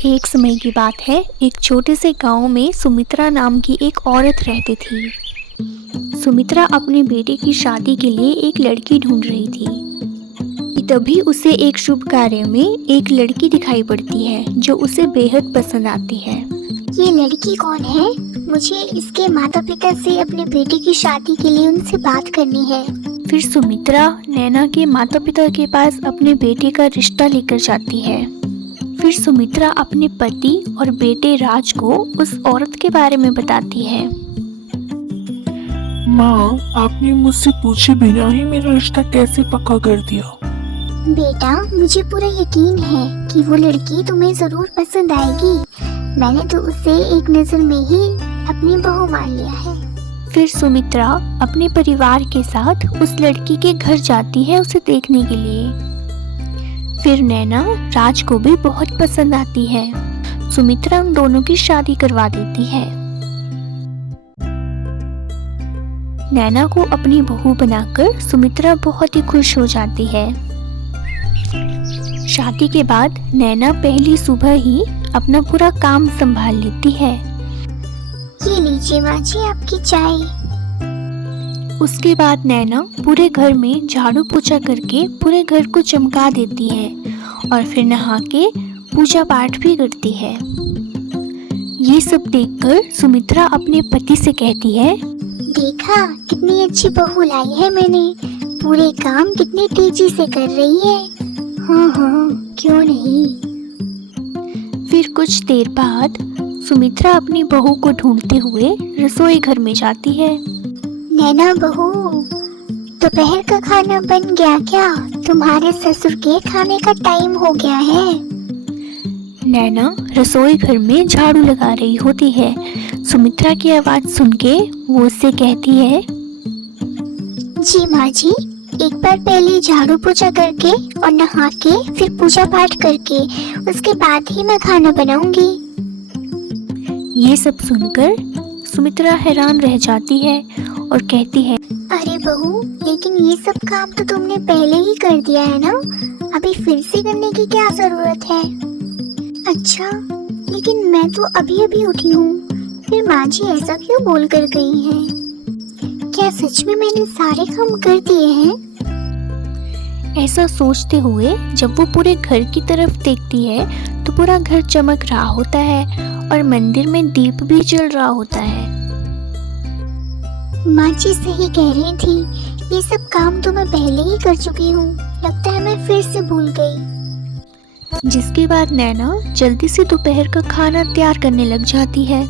एक समय की बात है। एक छोटे से गांव में सुमित्रा नाम की एक औरत रहती थी। सुमित्रा अपने बेटे की शादी के लिए एक लड़की ढूंढ रही थी कि तभी उसे एक शुभ कार्य में एक लड़की दिखाई पड़ती है जो उसे बेहद पसंद आती है। ये लड़की कौन है? मुझे इसके माता पिता से अपने बेटे की शादी के लिए उनसे बात करनी है। फिर सुमित्रा नैना के माता पिता के पास अपने बेटे का रिश्ता लेकर जाती है। फिर सुमित्रा अपने पति और बेटे राज को उस औरत के बारे में बताती है। माँ, आपने मुझसे पूछे बिना ही मेरा रिश्ता कैसे पक्का कर दिया? बेटा, मुझे पूरा यकीन है कि वो लड़की तुम्हें जरूर पसंद आएगी। मैंने तो उसे एक नजर में ही अपनी बहू मान लिया है। फिर सुमित्रा अपने परिवार के साथ उस लड़की के घर जाती है उसे देखने के लिए। फिर नैना राज को भी बहुत पसंद आती है। सुमित्रा उन दोनों की शादी करवा देती है। नैना को अपनी बहू बनाकर सुमित्रा बहुत ही खुश हो जाती है। शादी के बाद नैना पहली सुबह ही अपना पूरा काम संभाल लेती है। ये लीजिए माँ जी आपकी चाय। उसके बाद नैना पूरे घर में झाड़ू पोछा करके पूरे घर को चमका देती है और फिर नहा के पूजा पाठ भी करती है। ये सब देखकर सुमित्रा अपने पति से कहती है, देखा कितनी अच्छी बहू लाई है मैंने। पूरे काम कितनी तेजी से कर रही है। हाँ, क्यों नहीं। फिर कुछ देर बाद सुमित्रा अपनी बहू को ढूंढते हुए रसोई घर में जाती है। नैना बहू, दोपहर का खाना बन गया क्या? तुम्हारे ससुर के खाने का टाइम हो गया है। नैना रसोई घर में झाड़ू लगा रही होती है। सुमित्रा की आवाज सुन के वो उससे कहती है, जी माँ जी, एक बार पहले झाड़ू पोछा करके और नहा के फिर पूजा पाठ करके उसके बाद ही मैं खाना बनाऊंगी। ये सब सुनकर सुमित्रा हैरान रह जाती है और कहती है, अरे बहू, लेकिन ये सब काम तो तुमने पहले ही कर दिया है ना। अभी फिर से करने की क्या जरूरत है? अच्छा, लेकिन मैं तो अभी अभी उठी हूँ। फिर माँ जी ऐसा क्यों बोल कर गई हैं? क्या सच में मैंने सारे काम कर दिए हैं? ऐसा सोचते हुए जब वो पूरे घर की तरफ देखती है तो पूरा घर चमक रहा होता है और मंदिर में दीप भी जल रहा होता है। माँ जी सही कह रही थी, ये सब काम तो मैं पहले ही कर चुकी हूँ। लगता है मैं फिर से भूल गई। जिसके बाद नैना जल्दी से दोपहर का खाना तैयार करने लग जाती है।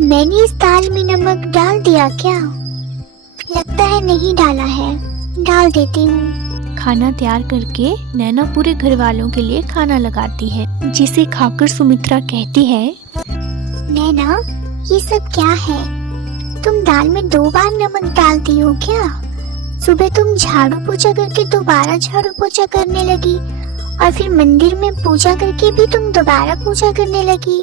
मैंने इस दाल में नमक डाल दिया क्या? लगता है नहीं डाला है, डाल देती हूँ। खाना तैयार करके नैना पूरे घर वालों के लिए खाना लगाती है, जिसे खाकर सुमित्रा कहती है, नैना ये सब क्या है? तुम दाल में 2 बार नमक डालती हो क्या? सुबह तुम झाड़ू पोछा करके दोबारा झाड़ू पोछा करने लगी और फिर मंदिर में पूजा करके भी तुम दोबारा पूजा करने लगी।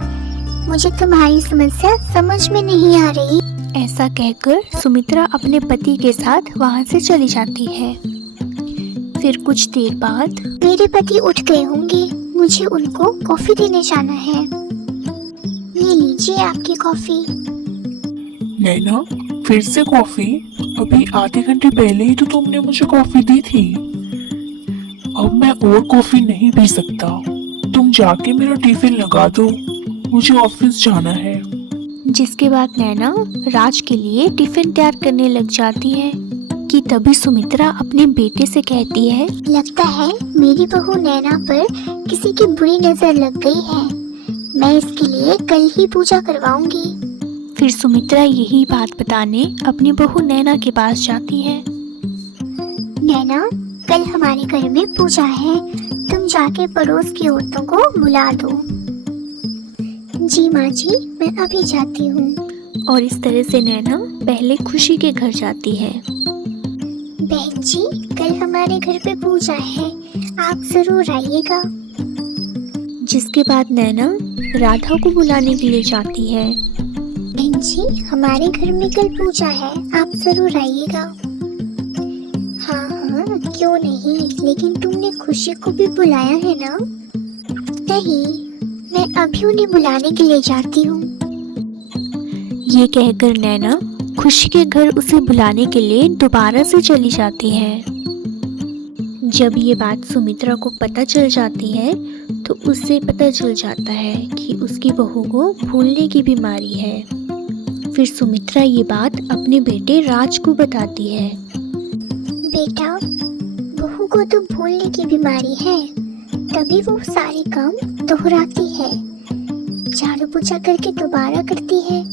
मुझे तुम्हारी समस्या समझ में नहीं आ रही। ऐसा कहकर सुमित्रा अपने पति के साथ वहां से चली जाती है। फिर कुछ देर बाद मेरे पति उठ गए होंगे, मुझे उनको कॉफी देने जाना है। ये लीजिए आपकी कॉफी। नैना, फिर से कॉफी? अभी आधे घंटे पहले ही तो तुमने मुझे कॉफी दी थी। अब मैं और कॉफी नहीं पी सकता। तुम जाके मेरा टिफिन लगा दो, मुझे ऑफिस जाना है। जिसके बाद नैना राज के लिए टिफिन तैयार करने लग जाती है कि तभी सुमित्रा अपने बेटे से कहती है, लगता है मेरी बहू नैना पर किसी की बुरी नजर लग गई है। मैं इसके लिए कल ही पूजा करवाऊंगी। फिर सुमित्रा यही बात बताने अपनी बहू नैना के पास जाती है। नैना, कल हमारे घर में पूजा है, तुम जाके पड़ोस की औरतों को बुला दो। जी माँ जी, मैं अभी जाती हूँ। और इस तरह से नैना पहले खुशी के घर जाती है। बहन जी, कल हमारे घर पे पूजा है, आप जरूर आइएगा। जिसके बाद नैना राधा को बुलाने के लिए जाती है। बहन जी, हमारे घर में कल पूजा है, आप जरूर आइएगा। हाँ, क्यों नहीं, लेकिन तुमने खुशी को भी बुलाया है ना? नहीं, मैं अभी उन्हें बुलाने के लिए जाती हूँ। ये कहकर नैना खुशी के घर उसे बुलाने के लिए दोबारा से चली जाती है। जब ये बात सुमित्रा को पता चल जाती है तो उसे पता चल जाता है कि उसकी बहू को भूलने की बीमारी है। फिर सुमित्रा ये बात अपने बेटे राज को बताती है। बेटा, बहू को तो भूलने की बीमारी है, तभी वो सारे काम दोहराती है। झाड़ू पोछा करके दोबारा करती है,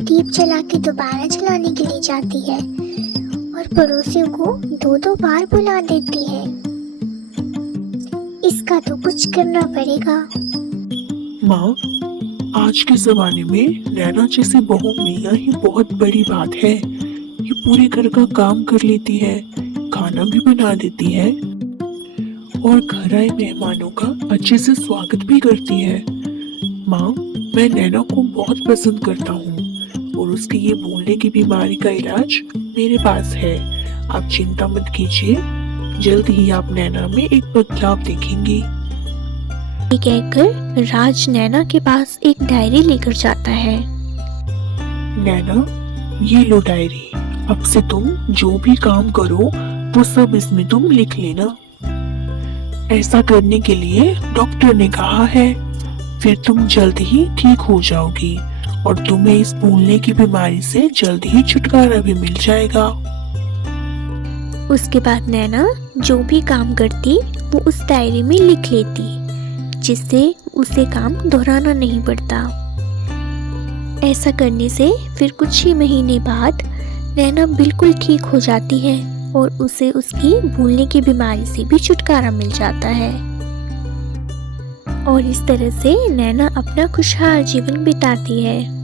दीप जला के दोबारा जलाने के लिए जाती है और पड़ोसियों को दो दो बार बुला देती है। इसका तो कुछ करना पड़ेगा। माँ, आज के जमाने में नैना जैसी बहू मिलना ही बहुत बड़ी बात है। ये पूरे घर का काम कर लेती है, खाना भी बना देती है और घर आए मेहमानों का अच्छे से स्वागत भी करती है। माँ, मैं नैना को बहुत पसंद करता हूँ और उसकी ये भूलने की बीमारी का इलाज मेरे पास है। आप चिंता मत कीजिए, जल्द ही आप नैना में एक बदलाव देखेंगी। ये कहकर राज नैना के पास एक डायरी लेकर जाता है। नैना, ये लो डायरी। अब से तुम जो भी काम करो वो सब इसमें तुम लिख लेना। ऐसा करने के लिए डॉक्टर ने कहा है। फिर तुम जल्द ही ठीक हो जाओगी और तुम्हें इस भूलने की बीमारी से जल्द ही छुटकारा भी मिल जाएगा। उसके बाद नैना जो भी काम करती वो उस डायरी में लिख लेती, जिससे उसे काम दोहराना नहीं पड़ता। ऐसा करने से फिर कुछ ही महीने बाद नैना बिल्कुल ठीक हो जाती है और उसे उसकी भूलने की बीमारी से भी छुटकारा मिल जाता है। और इस तरह से नैना अपना खुशहाल जीवन बिताती है।